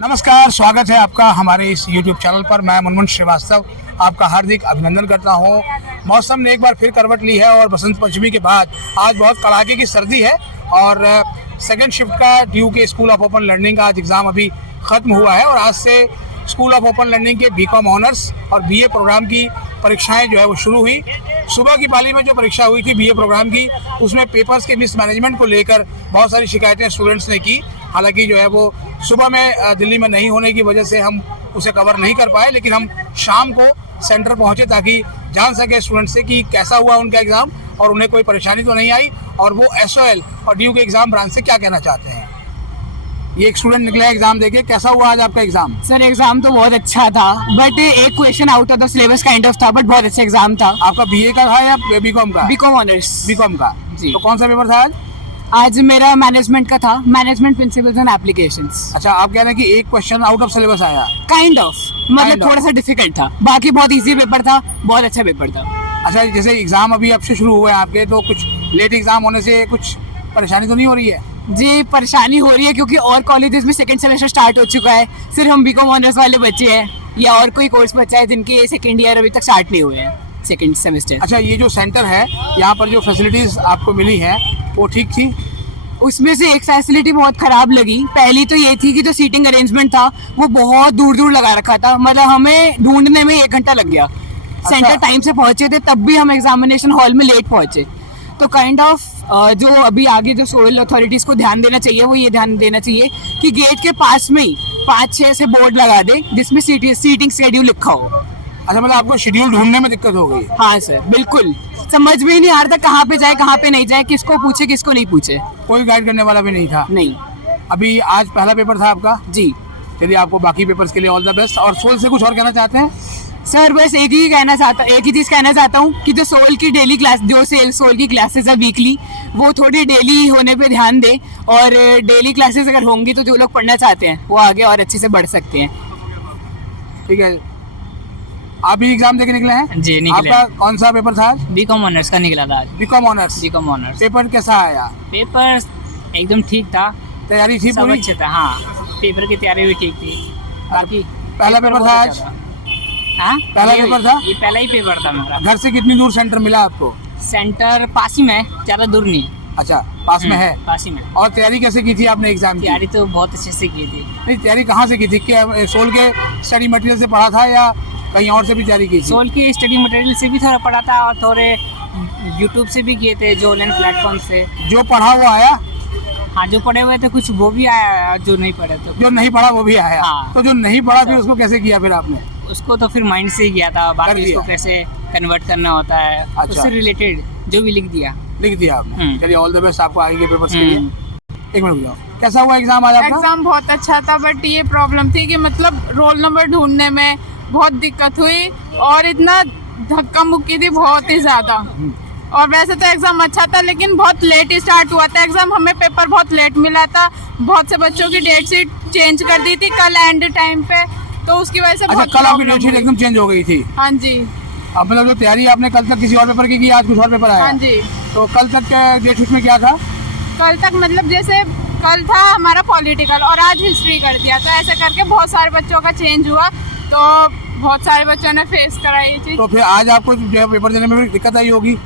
नमस्कार, स्वागत है आपका हमारे इस YouTube चैनल पर। मैं मुनमुन श्रीवास्तव आपका हार्दिक अभिनंदन करता हूं। मौसम ने एक बार फिर करवट ली है और बसंत पंचमी के बाद आज बहुत कड़ाके की सर्दी है और सेकंड शिफ्ट का ड्यू के स्कूल ऑफ ओपन लर्निंग का आज एग्ज़ाम अभी ख़त्म हुआ है और आज से स्कूल ऑफ ओपन लर्निंग के बीकॉम ऑनर्स और बीए प्रोग्राम की परीक्षाएं जो है वो शुरू हुई। सुबह की पाली में जो परीक्षा हुई थी बीए प्रोग्राम की, उसमें पेपर्स के मिसमैनेजमेंट को लेकर बहुत सारी शिकायतें स्टूडेंट्स ने की। हालांकि जो है वो सुबह में दिल्ली में नहीं होने की वजह से हम उसे कवर नहीं कर पाए, लेकिन हम शाम को सेंटर पहुंचे ताकि जान सके स्टूडेंट्स से कि कैसा हुआ उनका एग्ज़ाम और उन्हें कोई परेशानी तो नहीं आई और वो SOL और ड्यू के एग्ज़ाम ब्रांच से क्या कहना चाहते हैं। ये एक स्टूडेंट निकला है एग्जाम देके। कैसा हुआ आज आपका एग्जाम? सर एग्जाम तो बहुत अच्छा था, बट एक question out of the syllabus kind of था, बट बहुत अच्छा एग्जाम था। आपका बीए का था या बीकॉम का? BCom honours. बीकॉम का जी। तो कौन सा पेपर था आज? आज मेरा मैनेजमेंट का था, मैनेजमेंट प्रिंसिपल्स एंड एप्लीकेशंस। अच्छा, आप कह रहे हैं कि एक क्वेश्चन आउट ऑफ सिलेबस आया? काइंड ऑफ, मतलब थोड़ा सा डिफिकल्ट था, बाकी बहुत इजी पेपर था, बहुत अच्छा पेपर था। अच्छा, जैसे एग्जाम अभी अब से शुरू हुए हैं आपके, तो कुछ लेट एग्जाम होने से कुछ परेशानी तो नहीं हो रही है? जी परेशानी हो रही है क्योंकि और कॉलेजेस में सेकंड सेमेस्टर स्टार्ट हो चुका है, सिर्फ हम बीकॉम ऑनर्स वाले बच्चे हैं या और कोई कोर्स बच्चा है जिनके सेकंड ईयर अभी तक स्टार्ट नहीं हुए हैं, सेकंड सेमेस्टर। अच्छा, ये जो सेंटर है यहाँ पर जो फैसिलिटीज आपको मिली है वो ठीक थी? उसमें से एक फैसिलिटी बहुत खराब लगी। पहली तो ये थी कि जो सीटिंग अरेंजमेंट था वो बहुत दूर दूर लगा रखा था, मतलब हमें ढूंढने में 1 घंटा लग गया। सेंटर टाइम से पहुंचे थे तब भी हम एग्जामिनेशन हॉल में लेट पहुंचे। तो काइंड ऑफ जो अभी आगे जो सोशल अथॉरिटीज़ को ध्यान देना चाहिए वो ये ध्यान देना चाहिए कि गेट के पास में ही 5-6 से बोर्ड लगा दे जिसमें सीटिंग शेड्यूल लिखा हो। अच्छा, मतलब आपको शेड्यूल ढूंढने में दिक्कत हो गई? हाँ सर, बिल्कुल समझ में ही नहीं आ रहा था कहाँ पे जाए कहाँ पे नहीं जाए, किसको पूछे किसको नहीं पूछे। कोई गाइड करने वाला भी नहीं था? नहीं। अभी आज पहला पेपर था आपका? जी। चलिए, आपको बाकी पेपर्स के लिए ऑल द बेस्ट। और सोल से कुछ और कहना चाहते हैं? सर बस एक ही चीज़ कहना चाहता हूँ कि जो सोल की डेली क्लास, जो सोल की क्लासेस है वीकली, वो थोड़ी डेली होने पे ध्यान दें और डेली क्लासेस अगर होंगी तो जो लोग पढ़ना चाहते हैं वो आगे और अच्छे से बढ़ सकते हैं। ठीक है, आप भी एग्जाम देके निकले हैं? जी निकले। आपका कौन सा पेपर था आज? बीकॉम ऑनर्स का निकला था आज। BCom honours. BCom honours paper कैसा आया? पेपर एकदम ठीक था, तैयारी थी सब पूरी? अच्छे था। हाँ, पेपर की तैयारी भी ठीक थी। बाकी पहला पेपर था आज? हाँ, पहला पेपर था? ये पहला ही पेपर था मेरा। घर से कितनी दूर सेंटर मिला आपको? सेंटर पास ही में है, ज्यादा दूर नहीं। अच्छा, पास में है। पास ही में। और तैयारी कैसे की थी आपने एग्जाम की? तैयारी तो बहुत अच्छे से की थी। नहीं, तैयारी कहाँ से की थी? क्या सोल के स्टडी मटेरियल से पढ़ा था या कहीं और से भी तैयारी की थी? सोल की स्टडी मटेरियल से भी थोड़ा पढ़ा था और थोड़े यूट्यूब से भी किए थे, जो ऑनलाइन प्लेटफॉर्म से। जो पढ़ा हुआ आया? हाँ, जो पढ़े हुए थे कुछ वो भी आया, जो नहीं पढ़े तो जो नहीं पढ़ा वो भी आया? हाँ। तो जो नहीं पढ़ा फिर उसको कैसे किया फिर आपने? उसको तो फिर माइंड से ही किया था, बाकी दिया। उसको कैसे कन्वर्ट करना होता है अच्छा। उससे रिलेटेड जो भी लिख दिया। लिख दिया आपने? चलिए, ऑल द बेस्ट आपको आगे पेपर्स के लिए। एक मिनट रुक जाओ। कैसा हुआ एग्जाम आज आपका? एग्जाम बहुत अच्छा था, बट ये प्रॉब्लम थी कि मतलब रोल नंबर ढूंढने में बहुत दिक्कत हुई और इतना धक्का मुक्की थी बहुत ही ज्यादा। और वैसे तो एग्जाम अच्छा था लेकिन बहुत लेट स्टार्ट हुआ था एग्जाम, हमें पेपर बहुत लेट मिला था। बहुत से बच्चों की डेट शीट चेंज कर दी थी कल एंड टाइम पे, तो उसकी वजह से अच्छा, बहुत कल आपकी प्रॉब्लम डेट शीट हुई। एकदम चेंज हो गई थी? हाँ जी। अब मतलब जो तैयारी आपने कल तक किसी और पेपर की की, आज कुछ और पेपर आया? हाँ जी। तो कल तक डेट शीट में क्या था? कल तक मतलब जैसे कल था हमारा पॉलिटिकल और आज हिस्ट्री कर दिया, तो ऐसे करके बहुत सारे बच्चों का चेंज हुआ, तो बहुत सारे बच्चों ने फेस करा ये चीज। तो फिर आज आपको जो है पेपर देने में भी दिक्कत आई होगी?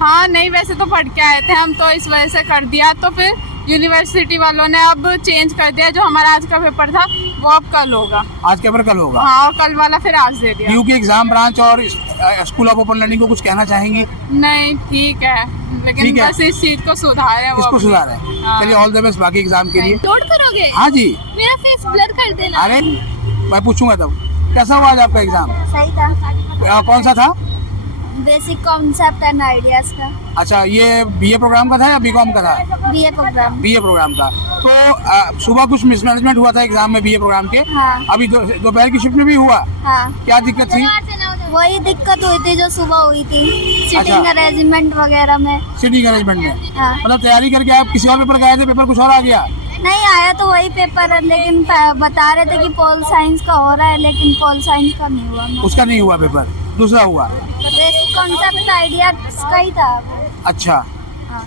हाँ नहीं, वैसे तो पढ़ के आए थे हम, तो इस वजह से कर दिया। तो फिर यूनिवर्सिटी वालों ने अब चेंज कर दिया, जो हमारा आज का पेपर था वो अब कल होगा। आज पेपर कल होगा? हाँ, और कल वाला फिर आज दे दिया। ड्यू की एग्जाम ब्रांच और स्कूल ऑफ ओपन लर्निंग को कुछ कहना चाहेंगी? नहीं, ठीक है, लेकिन ठीक है। बस इस चीज को सुधार है वो इसको अभी। सुधार है। हाँ। चलिए, ऑल द बेस्ट बाकी एग्जाम के लिए। अपलोड करोगे? हाँ जी। मेरा फेस ब्लर कर देना। अरे मैं पूछूंगा तब। कैसा हुआ आज आपका एग्जाम? सही था। कौन सा था? बेसिक कॉन्सेप्ट एंड आइडियाज का। अच्छा, ये बीए प्रोग्राम का था या बीकॉम का था? BA programme. बीए प्रोग्राम का। तो सुबह कुछ मिसमैनेजमेंट हुआ था एग्जाम में बीए प्रोग्राम के? हाँ। अभी दोपहर की शिफ्ट में भी हुआ? हाँ। क्या दिक्कत थी? वही दिक्कत हुई थी जो सुबह हुई थी, सिटिंग अच्छा। अरेंजमेंट वगैरह में। सीटिंग अरेंजमेंट में? हाँ। मतलब तैयारी करके आप किसी और पेपर गए थे, पेपर कुछ और आ गया? नहीं आया तो वही पेपर है, लेकिन बता रहे थे कि पोल साइंस का हो रहा है, लेकिन पोल साइंस का नहीं हुआ। उसका नहीं हुआ पेपर, दूसरा हुआ? बेसिक कॉन्सेप्ट आइडिया का ही था वो। अच्छा, हाँ,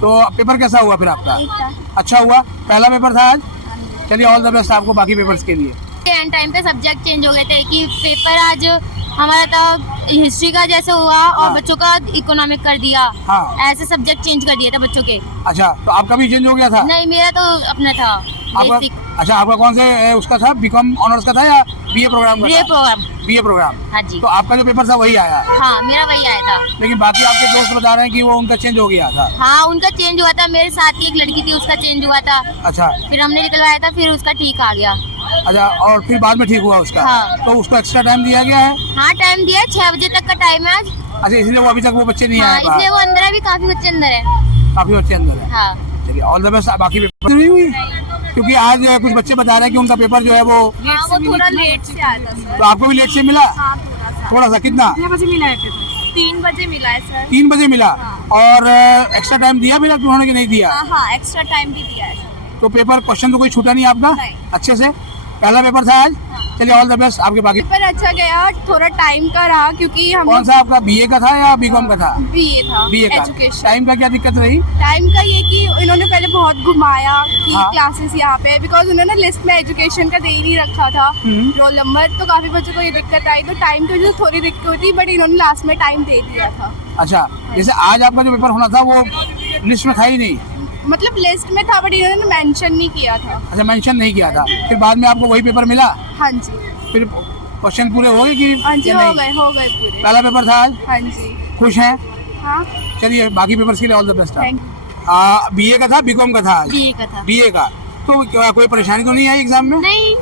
तो पेपर कैसा हुआ फिर आपका? ठीक था। अच्छा हुआ। पहला पेपर था आज? चलिए ऑल द बेस्ट आपको बाकी पेपर्स के लिए। एंड टाइम पे सब्जेक्ट चेंज हो गए थे कि पेपर आज हमारा था हिस्ट्री का जैसे हुआ और हाँ। बच्चों का इकोनॉमिक कर दिया। हाँ। ऐसे सब्जेक्ट चेंज कर दिए थे बच्चों के। अच्छा, तो आपका भी चेंज हो गया था? नहीं, मेरा तो अपना था आपका? बेसिक अच्छा, आपका कौन से उसका था, बीकॉम ऑनर्स का था या बीए प्रोग्राम का? BA programme. BA programme. हाँ जी। तो आपका जो पेपर था वही आया, हाँ, मेरा वही आया था। लेकिन बाकी आपके दोस्त बता रहे हैं कि वो उनका चेंज हो गया था। हाँ, उनका चेंज हुआ था। मेरे साथ की एक लड़की थी, उसका चेंज हुआ था। अच्छा फिर हमने निकलवाया था, फिर उसका ठीक आ गया। अच्छा, और फिर बाद में ठीक हुआ उसका? हाँ। तो उसको एक्स्ट्रा टाइम दिया गया है? हाँ, टाइम दिया है, 6 बजे तक का टाइम है आज। अच्छा, इसलिए वो अभी तक वो बच्चे नहीं हाँ, आए इसलिए बाहर? वो अंदर है, भी काफी बच्चे अंदर है। काफी बच्चे अंदर है। हाँ। चलिए ऑल द बेस्ट। बाकी पेपर नहीं हुई क्योंकि आज कुछ बच्चे बता रहे हैं कि उनका पेपर जो है वो, हाँ, वो थोड़ा लेट से आया था सर। तो आपको भी लेट से मिला? हाँ, थोड़ा सा। कितना? 3 बजे मिला है पेपर। 3 बजे मिला है सर। 3 बजे मिला। और एक्स्ट्रा टाइम दिया फिर उन्होंने कि नहीं दिया? हाँ, एक्स्ट्रा टाइम भी दिया है। तो पेपर क्वेश्चन तो कोई छूटा नहीं आपका? नहीं। अच्छे से पहला पेपर था आज? चलिए ऑल द बेस्ट आपके बाकी। पेपर अच्छा गया, थोड़ा टाइम का रहा क्योंकि हम कौन सा आपका, बीए का था या बीकॉम का था? BA था, बीए का। एजुकेशन। टाइम का क्या दिक्कत रही? टाइम का ये कि इन्होंने पहले बहुत घुमाया कि हाँ। क्लासेस यहाँ पे, बिकॉज उन्होंने लिस्ट में एजुकेशन का दे ही नहीं रखा था रोल नंबर, तो काफी बच्चों को ये दिक्कत आई। तो टाइम की वजह से थोड़ी दिक्कत हुई थी, बट इन्होंने लास्ट में टाइम दे दिया था। अच्छा, जैसे आज आपका जो पेपर होना था वो लिस्ट में था ही नहीं? मतलब लिस्ट में था, बट इन्होंने मेंशन नहीं किया था। अच्छा, मेंशन नहीं किया था। फिर बाद में आपको वही पेपर मिला? हाँ जी। फिर क्वेश्चन पूरे हो गए कि हाँ जी, या हो नहीं? गए पूरे। पहला पेपर था आज? हाँ जी। खुश हैं? हाँ, चलिए बाकी पेपर्स के लिए all the best. Thank BA का था, बीकॉम का था आज? BA का था। बीए का। तो कोई परेशानी तो नहीं आई एग्जाम में? नहीं,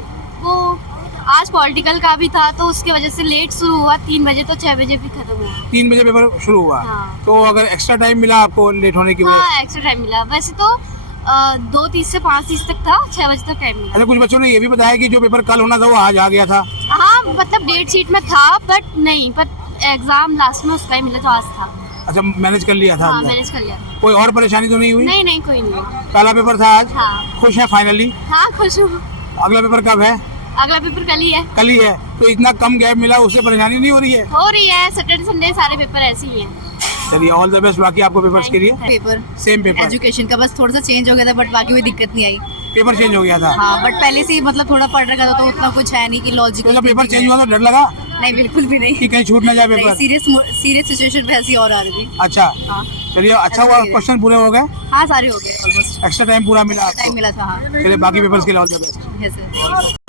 वो आज पॉलिटिकल का भी था तो उसकी वजह से लेट शुरू हुआ 3 बजे, तो 6 बजे भी खत्म हुआ। 3 बजे पेपर शुरू हुआ। हाँ। तो अगर एक्स्ट्रा टाइम मिला आपको लेट होने की वजह? हाँ, एक्स्ट्रा टाइम मिला। वैसे तो 2:30 से 5:30 तक था, 6 बजे तक टाइम मिला। अच्छा, कुछ बच्चों ने ये भी बताया कि जो पेपर कल होना था वो आज आ गया था। हाँ, मतलब डेट शीट में था, बट नहीं, पर एग्जाम लास्ट में उसका ही मिला, तो आज था। अच्छा, मैनेज कर लिया था हाँ, हमने। मैनेज कर लिया। कोई और परेशानी तो नहीं हुई? नहीं नहीं, कोई नहीं। पहला पेपर था आज? हाँ। खुश है फाइनली? हाँ, खुश हूँ। अगला पेपर कब है? अगला पेपर कल ही है। कल ही है। तो इतना कम गैप मिला, उससे परेशानी नहीं हो रही है? हो रही है, सैटरडे संडे सारे पेपर ऐसे ही हैं। चलिए ऑल द बेस्ट बाकी आपको पेपर्स के लिए। Paper same paper? एजुकेशन का बस थोड़ा सा चेंज हो गया था, बट बाकी कोई दिक्कत नहीं आई। पेपर चेंज हो गया था? हाँ, बट पहले से ही मतलब थोड़ा पढ़ रखा था, तो उतना कुछ है नहीं कि तो लॉजिकल। जब पेपर चेंज हुआ तो डर लगा नहीं, बिल्कुल भी नहीं। कि कहीं छूट ना जाए पेपर? सीरियस सिचुएशन पे ऐसी और आ रही थी। अच्छा, हाँ। चलिए अच्छा हुआ, क्वेश्चन पूरे हो गए? हाँ, सारे हो गए ऑलमोस्ट। एक्स्ट्रा टाइम पूरा मिला टाइम आपको? मिला था। हाँ, चलिए बाकी पेपर्स के लिए all the best. yes, sir।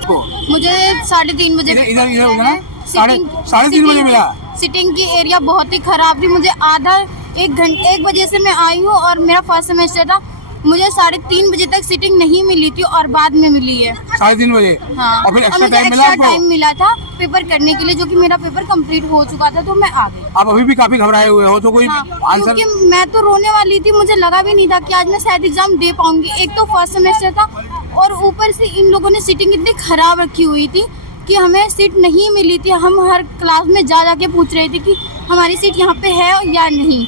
मुझे 3:30 बजे इधर इधर इधर ना, साढ़े 3:30 बजे मिला? सिटिंग की एरिया बहुत ही खराब थी। मुझे आधा 1 बजे से मैं आई हूँ और मेरा फर्स्ट सेमेस्टर था। मुझे 3:30 बजे तक सिटिंग नहीं मिली थी और बाद में मिली है। 3:30 बजे? हाँ, और फिर एक्स्ट्रा मुझे टाइम मिला एक्स्ट्रा टाइम आपको? मिला था पेपर करने के लिए, जो कि मेरा पेपर कंप्लीट हो चुका था, तो मैं आ गई। आप अभी भी काफी घबराए हुए हो, तो कोई हाँ, आंसर? क्योंकि मैं तो रोने वाली थी। मुझे लगा भी नहीं था कि आज मैं शायद एग्जाम दे पाऊंगी। एक तो फर्स्ट सेमेस्टर था और ऊपर से इन लोगों ने सीटिंग इतनी खराब रखी हुई थी कि हमें सीट नहीं मिली थी। हम हर क्लास में जा जाके पूछ रहे थे कि हमारी सीट यहाँ पे है या नहीं।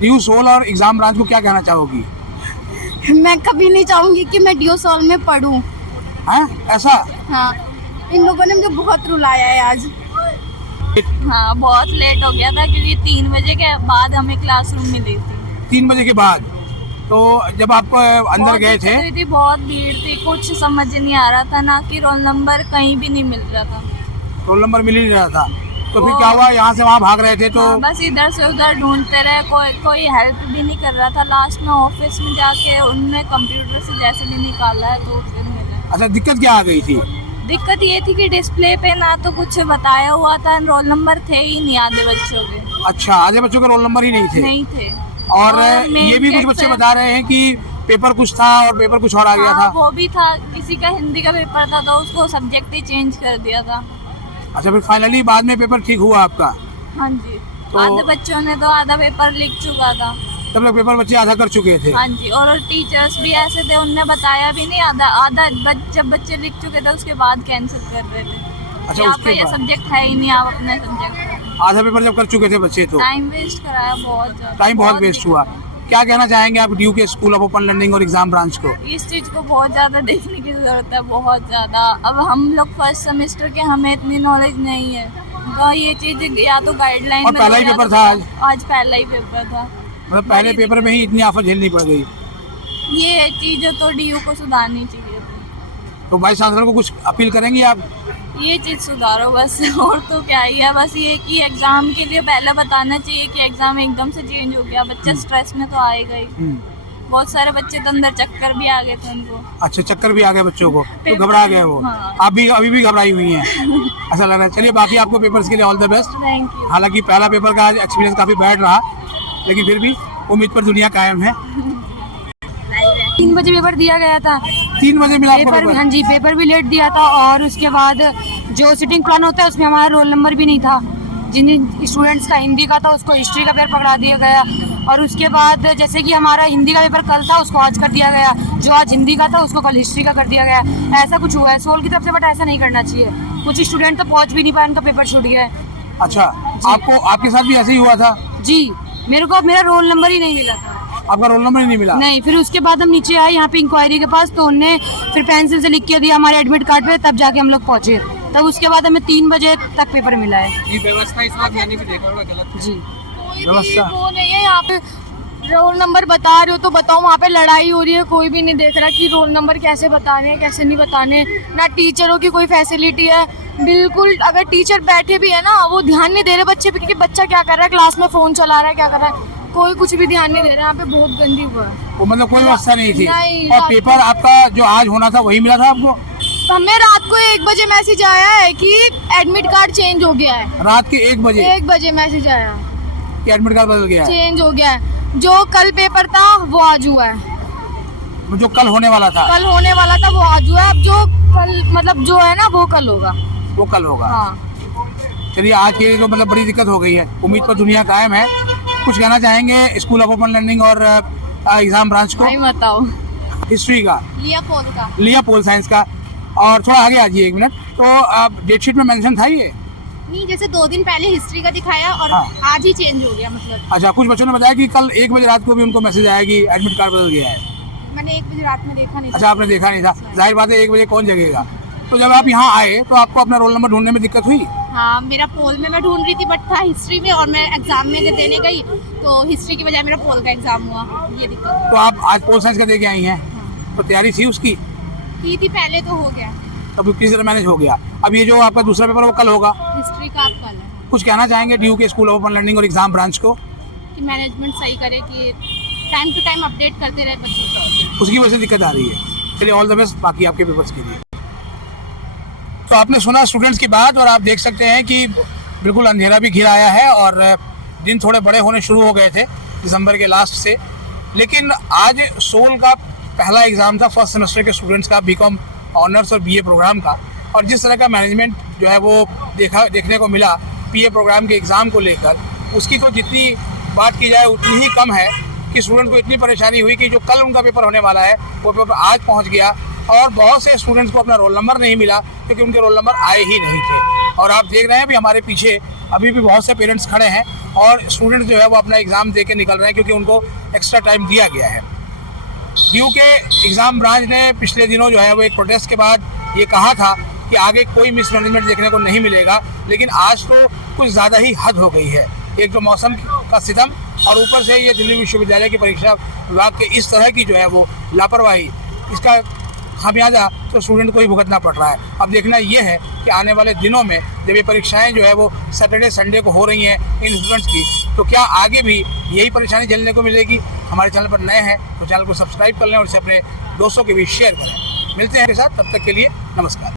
ड्यू सोल और एग्जाम ब्रांच को क्या कहना चाहोगी? मैं कभी नहीं चाहूंगी कि मैं ड्यू सोल में पढूं। हाँ, ऐसा? हाँ, इन लोगों ने मुझे बहुत रुलाया है आज। हाँ, बहुत लेट हो गया था क्योंकि 3 बजे के बाद हमें क्लासरूम मिली थी। 3 बजे के बाद? तो जब आप अंदर बहुत गए थे? दिक्कत हुई थी, बहुत भीड़ थी, कुछ समझ नहीं आ रहा था, ना कि रोल नंबर कहीं भी नहीं मिल रहा था। रोल नंबर मिल ही नहीं रहा था, तो फिर क्या हुआ? यहाँ से वहाँ भाग रहे थे तो? हाँ, बस इधर से उधर ढूंढते रहे, कोई हेल्प भी नहीं कर रहा था। लास्ट में ऑफिस में जाके उनने कंप्यूटर से जैसे भी निकाला है तो फिर मिला। अच्छा, दिक्कत क्या आ गई थी? दिक्कत ये थी कि डिस्प्ले पे ना तो कुछ बताया हुआ था, रोल नंबर थे ही नहीं आधे बच्चों के। अच्छा, आधे बच्चों के रोल नंबर ही नहीं थे? नहीं थे। और main ये भी कुछ gate बच्चे से- बता रहे हैं कि पेपर कुछ था और पेपर कुछ और आ गया हाँ, था। वो भी था। किसी का हिंदी का पेपर था तो उसको सब्जेक्ट ही चेंज कर दिया था। अच्छा, फिर फाइनली बाद में पेपर ठीक हुआ आपका? हाँ जी। तो- आधे बच्चों ने तो आधा पेपर लिख चुका था। तब तक पेपर बच्चे आधा कर चुके थे? हाँ जी, और टीचर्स भी ऐसे थे, उनने बताया भी नहीं। जब बच्चे लिख चुके थे उसके बाद कैंसिल कर रहे थे। अच्छा, यहाँ उसके पे ये बाद? सब्जेक्ट है ही नहीं, आप अपने सब्जेक्ट आधा पेपर जब कर चुके थे बच्चे तो टाइम वेस्ट कराया बहुत ज्यादा। टाइम बहुत वेस्ट हुआ। क्या कहना चाहेंगे आप ड्यू के स्कूल ऑफ ओपन लर्निंग और एग्जाम ब्रांच को? इस चीज को बहुत ज्यादा देखने की जरूरत है, बहुत ज्यादा। अब हम लोग फर्स्ट सेमेस्टर के, हमें इतनी नॉलेज नहीं है तो ये चीज या तो गाइडलाइन और पहला ही पेपर था आज पहला ही पेपर था। मतलब पहले पेपर में ही इतनी आफत झेलनी पड़ गई? ये चीज तो DU को सुधारनी चाहिए थी। तो वाइस चांसलर को कुछ अपील करेंगी आप? ये चीज़ सुधारो बस, और तो क्या ही है, बस ये कि एग्ज़ाम के लिए पहले बताना चाहिए कि एग्ज़ाम एकदम से चेंज हो गया, बच्चा स्ट्रेस में तो आएगा ही। बहुत सारे बच्चे तो अंदर चक्कर भी आ गए थे उनको। अच्छा, चक्कर भी आ गए बच्चों को, तो घबरा गए वो। हाँ। आप भी अभी भी घबराई हुई हैं ऐसा लग रहा है। चलिए, बाकी आपको पेपर्स के लिए all the best. Thank you. हालांकि पहला पेपर का आज एक्सपीरियंस काफ़ी बैड रहा, लेकिन फिर भी उम्मीद पर दुनिया कायम है। 3 बजे पेपर दिया गया था। 3 बजे मिला आपको पेपर, पेपर? हाँ जी, पेपर भी लेट दिया था। और उसके बाद जो सिटिंग प्लान होता है उसमें हमारा रोल नंबर भी नहीं था। जिन स्टूडेंट्स का हिंदी का था उसको हिस्ट्री का पेपर पकड़ा दिया गया। और उसके बाद जैसे कि हमारा हिंदी का पेपर कल था उसको आज कर दिया गया, जो आज हिंदी का था उसको कल हिस्ट्री का कर दिया गया। ऐसा कुछ हुआ है सोल की तरफ से, बट ऐसा नहीं करना चाहिए। कुछ स्टूडेंट तो पहुंच भी नहीं पाए, उनका पेपर छूट गया है। अच्छा, आपको आपके साथ भी ऐसे ही हुआ था? जी, मेरे को मेरा रोल नंबर ही नहीं मिला था। आपका रोल नंबर ही नहीं मिला? नहीं, फिर उसके बाद हम नीचे आए यहाँ पे इंक्वायरी के पास, तो उनने फिर पेंसिल से लिख के दिया हमारे एडमिट कार्ड पे, तब जाके हम लोग पहुँचे। तब उसके बाद हमें 3 बजे तक पेपर मिला है। ये व्यवस्था इस बात मैंने भी देखा होगा गलत जी, व्यवस्था। वो नहीं है यहाँ पे, रोल नंबर बता रहे हो तो बताओ, वहाँ पे लड़ाई हो रही है, कोई भी नहीं देख रहा कि रोल नंबर कैसे बताने हैं कैसे नहीं बताने। ना टीचरों की कोई फैसिलिटी है बिल्कुल। अगर टीचर बैठे भी है ना, वो ध्यान नहीं दे रहे बच्चे पे कि बच्चा क्या कर रहा है, क्लास में फ़ोन चला रहा है, क्या कर रहा है, कोई कुछ भी ध्यान नहीं दे रहा है। यहाँ पे बहुत गंदी हुआ है। वो मतलब कोई व्यवस्था नहीं थी? नहीं, और पेपर आपका जो आज होना था वही मिला था आपको? हमें रात को 1 बजे मैसेज आया है कि एडमिट कार्ड चेंज हो गया है। रात के 1 बजे 1 बजे मैसेज आया कि एडमिट कार्ड बदल गया है? चेंज हो गया है। जो कल पेपर था वो आज हुआ है। जो कल होने वाला था? कल होने वाला था वो आज हुआ है। अब जो कल मतलब जो है ना वो कल होगा। वो कल होगा। हाँ। चलिए, आज के लिए तो मतलब बड़ी दिक्कत हो गई है। उम्मीद पर दुनिया कायम है। कुछ कहना चाहेंगे स्कूल ऑफ ओपन लर्निंग और एग्जाम ब्रांच को? नहीं बताओ। हिस्ट्री का लिया पोल साइंस का। और थोड़ा आगे आ जाइए 1 मिनट। तो डेट शीट में मेंशन था ये? नहीं, जैसे 2 दिन पहले हिस्ट्री का दिखाया और हाँ। आज ही चेंज हो गया मतलब। अच्छा, कुछ बच्चों ने बताया कि कल 1 बजे रात को भी उनको मैसेज आया कि एडमिट कार्ड बदल गया है। मैंने 1 बजे रात में देखा नहीं। अच्छा, आपने देखा नहीं था? जाहिर बात है 1 बजे कौन जगेगा। तो जब आप यहाँ आए तो आपको अपना रोल नंबर ढूंढने में दिक्कत हुई? हाँ, मेरा पोल में मैं ढूंढ रही थी बट था हिस्ट्री में, और मैं एग्जाम में जब देने गई तो हिस्ट्री की बजाय मेरा पोल का एग्जाम हुआ। ये दिक्कत तो आप आज पोल साइंस का दे के आई हैं? तो तैयारी थी उसकी? की थी पहले, तो हो गया। तब किसी तरह मैनेज हो गया। अब ये जो आपका दूसरा पेपर वो कल होगा। हिस्ट्री का आप कल है कुछ कहना चाहेंगे ड्यू के स्कूल ऑफ ओपन लर्निंग और एग्जाम ब्रांच को? कि मैनेजमेंट सही करे, कि टाइम टू टाइम अपडेट करते रहे बच्चों को। उसकी वजह से दिक्कत आ रही है। चलिए, ऑल द बेस्ट बाकी आपके पेपर्स के लिए। तो आपने सुना स्टूडेंट्स की बात, और आप देख सकते हैं कि बिल्कुल अंधेरा भी घिर आया है और दिन थोड़े बड़े होने शुरू हो गए थे दिसंबर के लास्ट से। लेकिन आज सोल का पहला एग्ज़ाम था फर्स्ट सेमेस्टर के स्टूडेंट्स का, बीकॉम ऑनर्स और बीए प्रोग्राम का। और जिस तरह का मैनेजमेंट जो है वो देखने को मिला बीए प्रोग्राम के एग्ज़ाम को लेकर, उसकी तो जितनी बात की जाए उतनी ही कम है कि स्टूडेंट को इतनी परेशानी हुई कि जो कल उनका पेपर होने वाला है वो पेपर आज पहुंच गया। और बहुत से स्टूडेंट्स को अपना रोल नंबर नहीं मिला क्योंकि उनके रोल नंबर आए ही नहीं थे। और आप देख रहे हैं भी हमारे पीछे अभी भी बहुत से पेरेंट्स खड़े हैं और स्टूडेंट्स जो है वो अपना एग्ज़ाम दे के निकल रहे हैं क्योंकि उनको एक्स्ट्रा टाइम दिया गया है। ड्यू के एग्ज़ाम ब्रांच ने पिछले दिनों जो है वो एक प्रोटेस्ट के बाद ये कहा था कि आगे कोई मिसमैनेजमेंट देखने को नहीं मिलेगा, लेकिन आज तो कुछ ज़्यादा ही हद हो गई है। एक तो मौसम का सितम और ऊपर से ये दिल्ली विश्वविद्यालय की परीक्षा विभाग के इस तरह की जो है वो लापरवाही, इसका खामियाजा तो स्टूडेंट को ही भुगतना पड़ रहा है। अब देखना ये है कि आने वाले दिनों में जब ये परीक्षाएं जो है वो सैटरडे संडे को हो रही हैं इन स्टूडेंट्स की, तो क्या आगे भी यही परेशानी झेलने को मिलेगी। हमारे चैनल पर नए हैं तो चैनल को सब्सक्राइब कर लें और इसे अपने दोस्तों के बीच शेयर करें। मिलते हैं के साथ, तब तक के लिए नमस्कार।